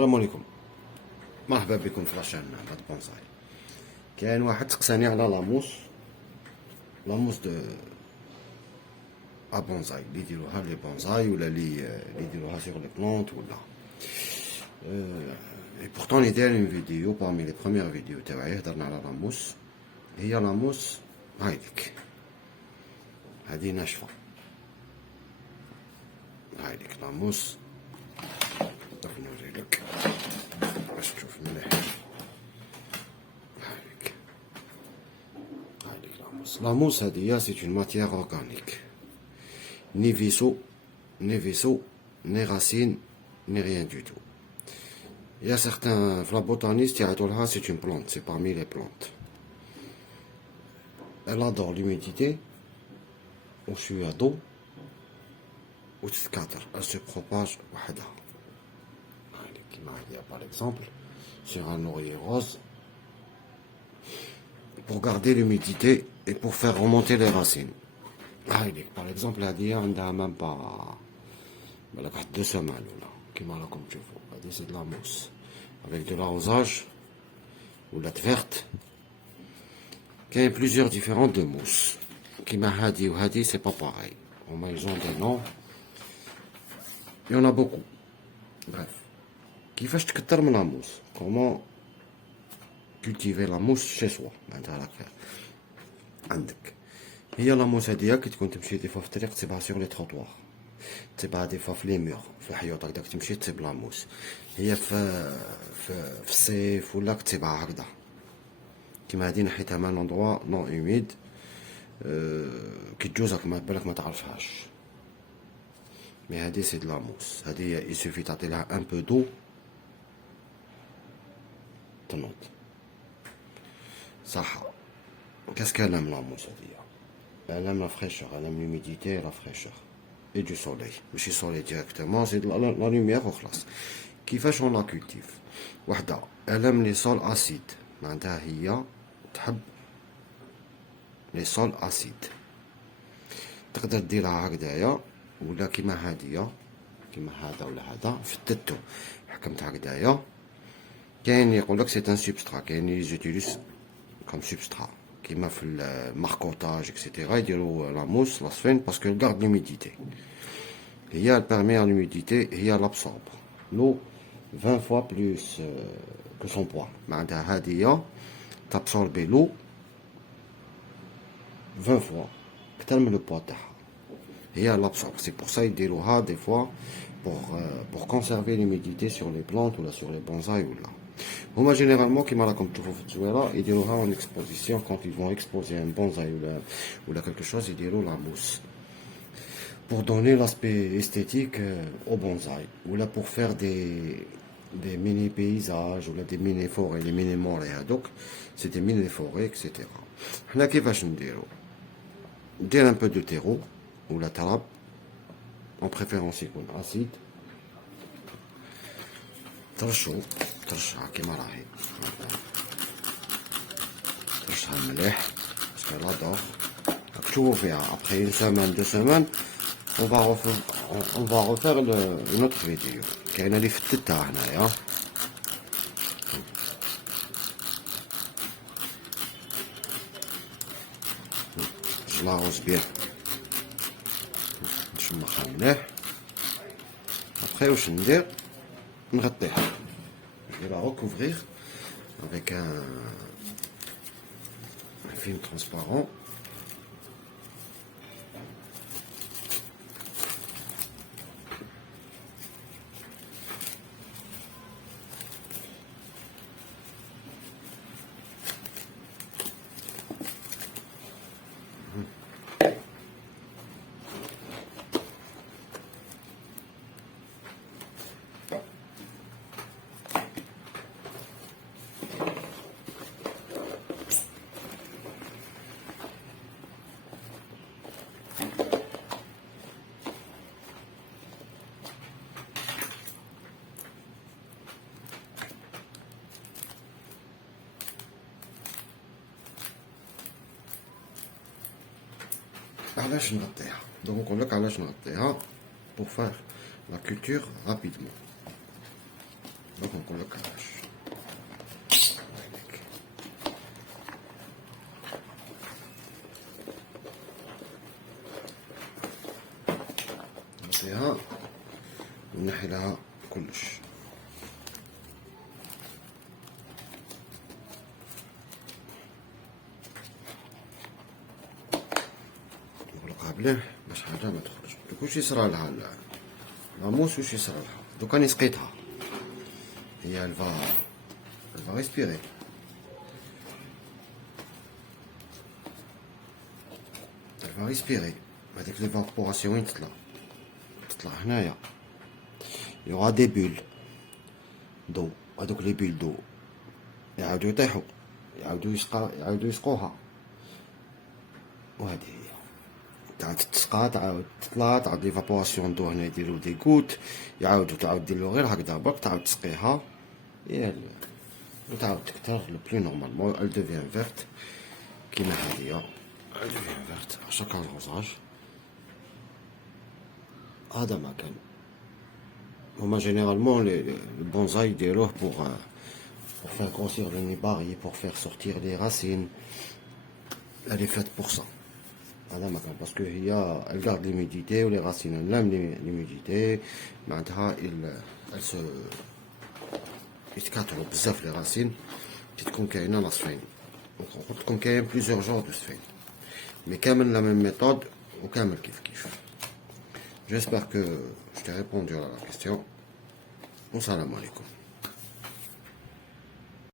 السلام عليكم. مرحبا بكم في لاشين باد بونساي. كاين واحد تسقساني على لاموس دو بونساي اللي يديروها لي بونساي ولا اللي يديروها سيغ لي بلونت ولا اي بورتون لي داير اون فيديو بارمي لي بروميير فيديو تاعي هضرنا على لاموس. هي لاموس هايديك، هادي ناشفه، هايديك لاموس. دوك نوريلك باش تشوف مليح. هايديك لاموس هادي سي اون ماتيير اورغانيك، ni vaisseau, ni racine, ni rien du tout. Il y a certains phlebotonistes qui disent c'est une plante, c'est parmi les plantes. Elle adore l'humidité, au sueur d'eau, ou elle se propage وحدها. Par exemple, sur un laurier rose, pour garder l'humidité et pour faire remonter les racines. Par exemple, on a même pas 2 semaines, comme tu vois. C'est de la mousse. Avec de l'arrosage ou la verte. Il y a plusieurs différentes de mousse. Hadi ou Hadi, c'est pas pareil. Ils ont des noms. Il y en a beaucoup. Bref. Qui fait que la mousse? Comment cultiver la mousse chez soi? هي لاموس هادية كي تكون تمشي دي فوا في الطريق تسيبها سيغ لي تروطوار، تسيبها دي فوا في لي مور في الحيوط هكداك تمشي تسيب لاموس. هي في الصيف ولا تسيبها هكدا كيما هادي نحيتها من اندروا نون اوميد. كي تجوز راك بالك ما تعرفهاش، مي هادي سي د لاموس. هادي يسوفي تعطي لها ان بو دو تنوض صح. كاسكو نام لاموس هادي؟ Elle aime la fraîcheur, elle aime l'humidité et la fraîcheur. Et du soleil. Mais si le soleil directement, c'est de la lumière au classe. Qui fait qu'on la cultive? Wahda, elle aime les sols acides. Manda hiya, t'hab les sols acides. تقدر ديرها هكدايا ولا كيما هادية، كيما هذا ولا هذا في التتو حكمتها هكدايا. كاين يقولك سي ان سبسترا، كاين لي زوتيليز كوم سبسترا كيما في الماركوتاج اكسيتيرا يديروا لا موس لا سفين باسكو الكارد لوميديتي. هي البيرمي لوميديتي، هي لابسورب لو 20 fois plus que son poids. معناتها هادية تابسوربي لو 20 fois أكثر من لو بوا تاعها. هي لابسورب، سي بور سا يديروها دي فوا pour conserver l'humidité sur les plantes ou sur les bonsaïs ou là. هما généralement كيما راكم تشوفوا في التزويره يديروها en exposition quand ils vont exposer un bonsaï ou quelque chose يديروا la mousse pour donner l'aspect esthétique au bonsaï ou là pour faire des mini paysages ou là des mini forêts, les mini morets هذوك c'est des mini forêts etc. حنا كيفاش ندير un peu de terreau ou la تراب en préférence يكون acide. ترشها كيما راهي، ترشها المليح باسكو لادور. راك تشوفو فيها ابخي اون سيمان 2 سيمان on va refaire une autre vidéo. كاينه لي فتتها هنايا. جلاروز بيه نشمخها مليح. ابخي واش ندير؟ نغطيها. Je vais la recouvrir avec un film transparent. علاش نغطيها؟ دونك نقول لك علاش نغطيها. pour faire la culture rapidement. دوك نقول لك علاش. نعطيها ونحي لها كلش. نغلقها بليه باش حاجة ما تخرج. دوك واش يصرى لها لاموس، واش يصرى لها دوك راني سقيتها، هي الفا ريسبيري. الفا ريسبيري هذيك ليفابوراسيون وين تطلع هنايا. يوغا دي بول دو، هادوك لي بول دو يعاودو يطيحو، يعاودو يسقوها، وهادي هي تعاود تسقى، تعاود تطلع، تعاود ليفابوراسيون دو هنا يديرو دي غوت، تعاود ديرلو غير هكذا برك، تعاود تسقيها وتعاود تكتر لو بلو نورمالمون. elle devient verte كيما هادية، elle devient verte à chaque arrosage. هذا ما كان هما généralement le bonsaï يديروه pour faire grossir le nibari, pour faire sortir les racines. Elle est faite pour ça. هذا ما كان parce que هي elle garde l'humidité ou les racines elles aiment l'humidité. معناتها elle se يتكاثروا بزاف لي راسين كي تكون كاينه نصفين، قلت لكم كاين بليزيور جور دو صفين، مي كامل لا ميم ميثود وكامل كيف. J'espère que je t'ai répondu à la question. Salam alaikum.